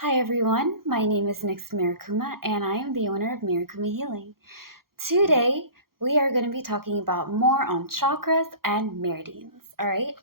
Hi everyone, my name is Nix Mirakuma and I am the owner of Mirakuma Healing. Today we are going to be talking about more on chakras and meridians, alright?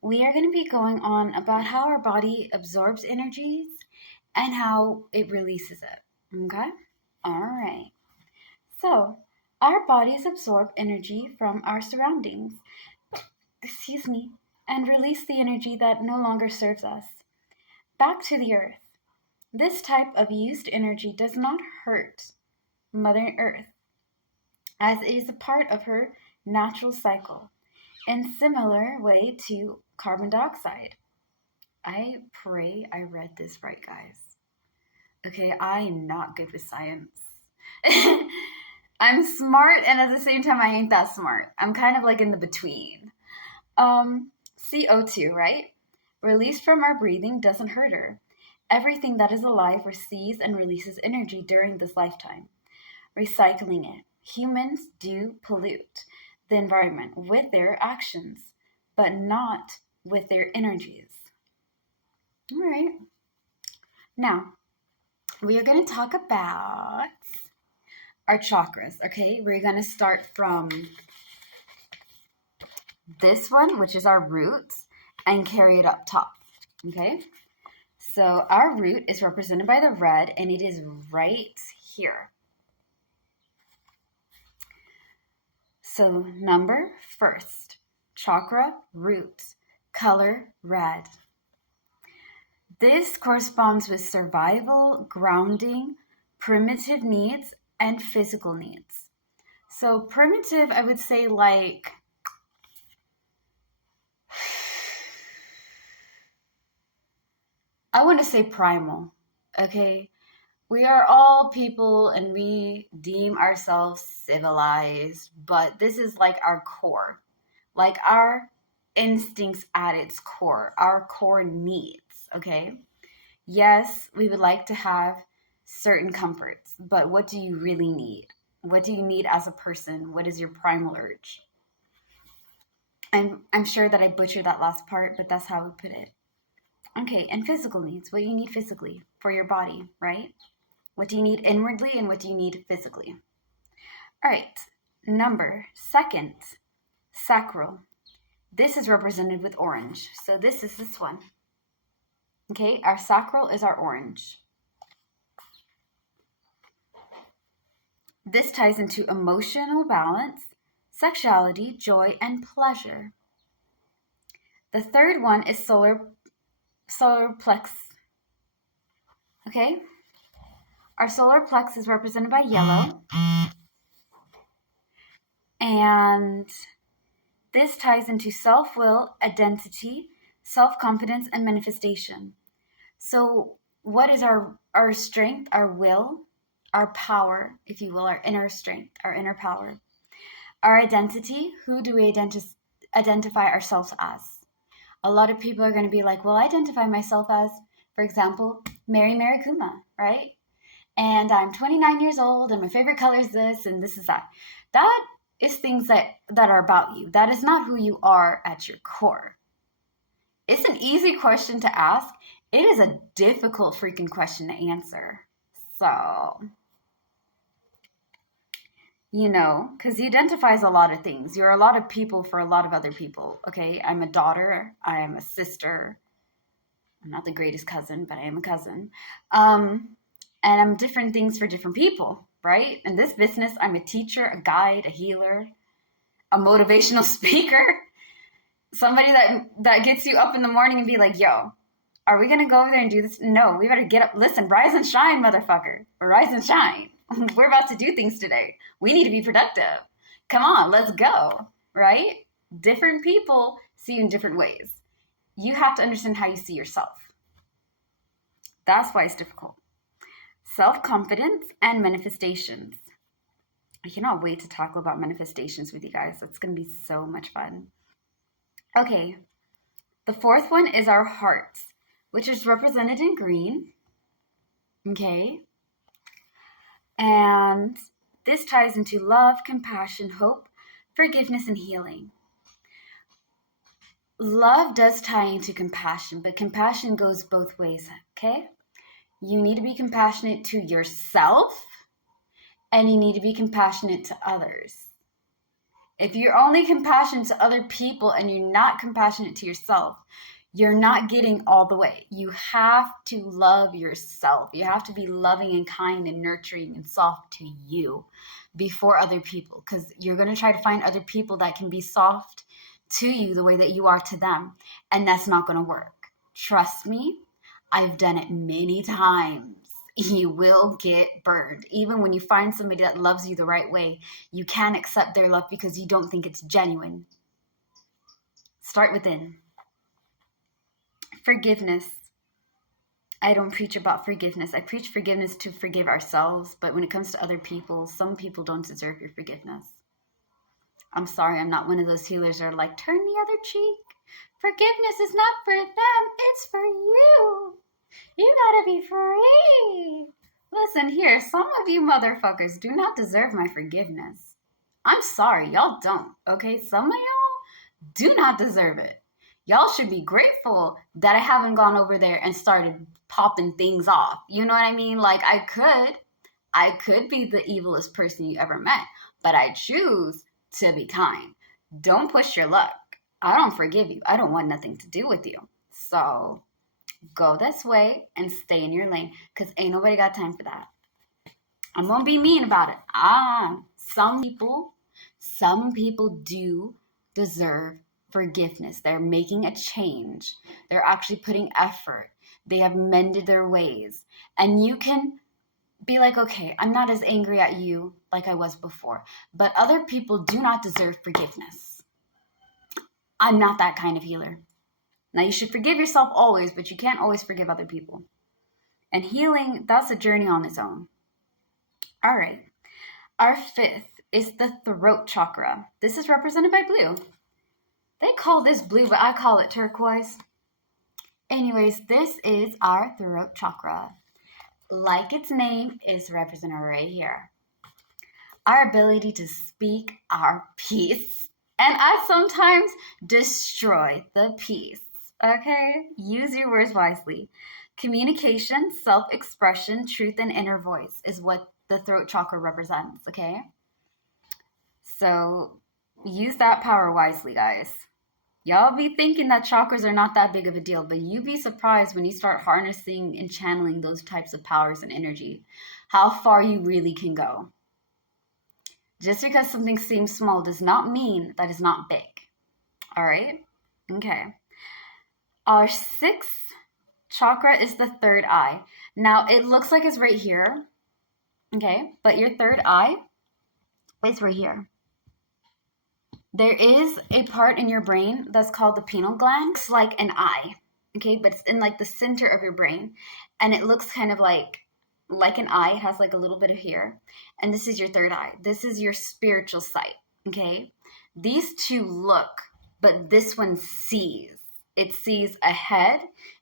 We are going to be going on about how our body absorbs energies and how it releases it, okay? Alright, so our bodies absorb energy from our surroundings, and release the energy that no longer serves us back to the earth. This type of used energy does not hurt Mother Earth, as it is a part of her natural cycle, in similar way to carbon dioxide. I pray I read this right, guys. Okay, I am not good with science. I'm smart, and at the same time, I ain't that smart. I'm kind of like in the between. CO2, right? Released from our breathing doesn't hurt her. Everything that is alive receives and releases energy during this lifetime, recycling it. Humans do pollute the environment with their actions, but not with their energies. All right. Now, we are going to talk about our chakras, okay? We're going to start from this one, which is our roots, and carry it up top, okay? So our root is represented by the red, and it is right here. So number first, chakra, root, color, red. This corresponds with survival, grounding, primitive needs, and physical needs. So primitive, I would say like I want to say primal, okay? We are all people and we deem ourselves civilized, but this is like our core, like our instincts at its core, our core needs, okay? Yes, we would like to have certain comforts, but what do you really need? What do you need as a person? What is your primal urge? I'm sure that I butchered that last part, but that's how I would put it. Okay, and physical needs, what you need physically for your body, right? What do you need inwardly and what do you need physically? All right, number second, sacral. This is represented with orange. So this is this one. Okay, our sacral is our orange. This ties into emotional balance, sexuality, joy, and pleasure. The third one is solar plex. Okay? Our solar plex is represented by yellow. And this ties into self-will, identity, self-confidence, and manifestation. So what is our strength, our will, our power, if you will, our inner strength, our inner power? Our identity, who do we identify ourselves as? A lot of people are going to be like, well, I identify myself as, for example, Mary Marikuma, right? And I'm 29 years old and my favorite color is this and this is that. That is things that are about you. That is not who you are at your core. It's an easy question to ask. It is a difficult freaking question to answer. So, because he identifies a lot of things. You're a lot of people for a lot of other people, okay? I'm a daughter. I am a sister. I'm not the greatest cousin, but I am a cousin. And I'm different things for different people, right? In this business, I'm a teacher, a guide, a healer, a motivational speaker, somebody that gets you up in the morning and be like, yo, are we going to go over there and do this? No, we better get up. Listen, rise and shine, motherfucker. Rise and shine. We're about to do things today. We need to be productive. Come on, let's go, right? Different people see you in different ways. You have to understand how you see yourself. That's why it's difficult. Self-confidence and manifestations. I cannot wait to talk about manifestations with you guys. That's going to be so much fun. Okay, the fourth one is our heart, which is represented in green. Okay, and this ties into love, compassion, hope, forgiveness, and healing. Love does tie into compassion, but compassion goes both ways, okay? You need to be compassionate to yourself, and you need to be compassionate to others. If you're only compassionate to other people and you're not compassionate to yourself, you're not getting all the way. You have to love yourself. You have to be loving and kind and nurturing and soft to you before other people, because you're going to try to find other people that can be soft to you the way that you are to them, and that's not going to work. Trust me, I've done it many times. You will get burned. Even when you find somebody that loves you the right way, you can't accept their love because you don't think it's genuine. Start within. Forgiveness. I don't preach about forgiveness. I preach forgiveness to forgive ourselves, but when it comes to other people, some people don't deserve your forgiveness. I'm sorry, I'm not one of those healers that are like, turn the other cheek. Forgiveness is not for them, it's for you. You gotta be free. Listen here, some of you motherfuckers do not deserve my forgiveness. I'm sorry, y'all don't, okay? Some of y'all do not deserve it. Y'all should be grateful that I haven't gone over there and started popping things off. You know what I mean? Like, I could be the evilest person you ever met, but I choose to be kind. Don't push your luck. I don't forgive you. I don't want nothing to do with you. So go this way and stay in your lane, because ain't nobody got time for that. I'm gonna be mean about it. Some people do deserve forgiveness. They're making a change. They're actually putting effort. They have mended their ways. And you can be like, okay, I'm not as angry at you like I was before. But other people do not deserve forgiveness. I'm not that kind of healer. Now, you should forgive yourself always, but you can't always forgive other people. And healing, that's a journey on its own. All right. Our fifth is the throat chakra. This is represented by blue. They call this blue, but I call it turquoise. Anyways, this is our throat chakra. Like its name is represented right here. Our ability to speak our peace. And I sometimes destroy the peace. Okay? Use your words wisely. Communication, self-expression, truth, and inner voice is what the throat chakra represents. Okay? So use that power wisely, guys. Y'all be thinking that chakras are not that big of a deal, but you'd be surprised when you start harnessing and channeling those types of powers and energy, how far you really can go. Just because something seems small does not mean that it's not big. All right? Okay. Our sixth chakra is the third eye. Now, it looks like it's right here. Okay? But your third eye is right here. There is a part in your brain that's called the pineal gland. It's like an eye, okay? But it's in like the center of your brain. And it looks kind of like an eye. It has like a little bit of hair. And this is your third eye. This is your spiritual sight, okay? These two look, but this one sees. It sees ahead.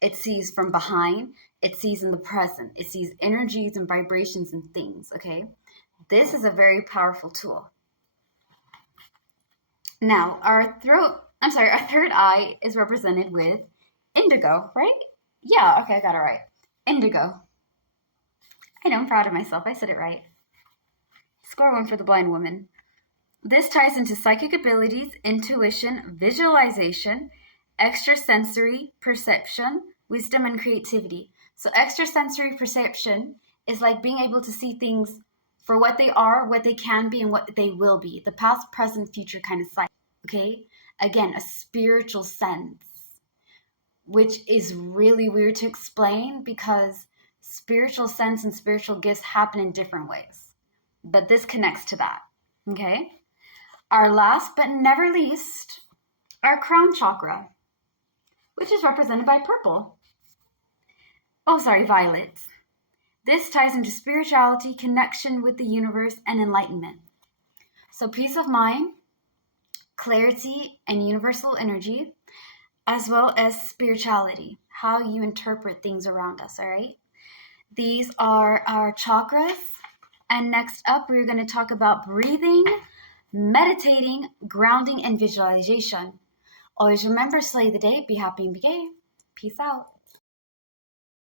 It sees from behind. It sees in the present. It sees energies and vibrations and things, okay? This is a very powerful tool. Now, our third eye is represented with indigo, right? Yeah, okay, I got it right. Indigo. I know, I'm proud of myself. I said it right. Score 1 for the blind woman. This ties into psychic abilities, intuition, visualization, extrasensory perception, wisdom, and creativity. So extrasensory perception is like being able to see things for what they are, what they can be, and what they will be. The past, present, future kind of sight. Okay? Again, a spiritual sense, which is really weird to explain because spiritual sense and spiritual gifts happen in different ways. But this connects to that. Okay? Our last but never least, our crown chakra, which is represented by purple. Violet. This ties into spirituality, connection with the universe, and enlightenment. So peace of mind, clarity, and universal energy, as well as spirituality, how you interpret things around us, all right? These are our chakras. And next up, we're going to talk about breathing, meditating, grounding, and visualization. Always remember, slay the day, be happy and be gay. Peace out.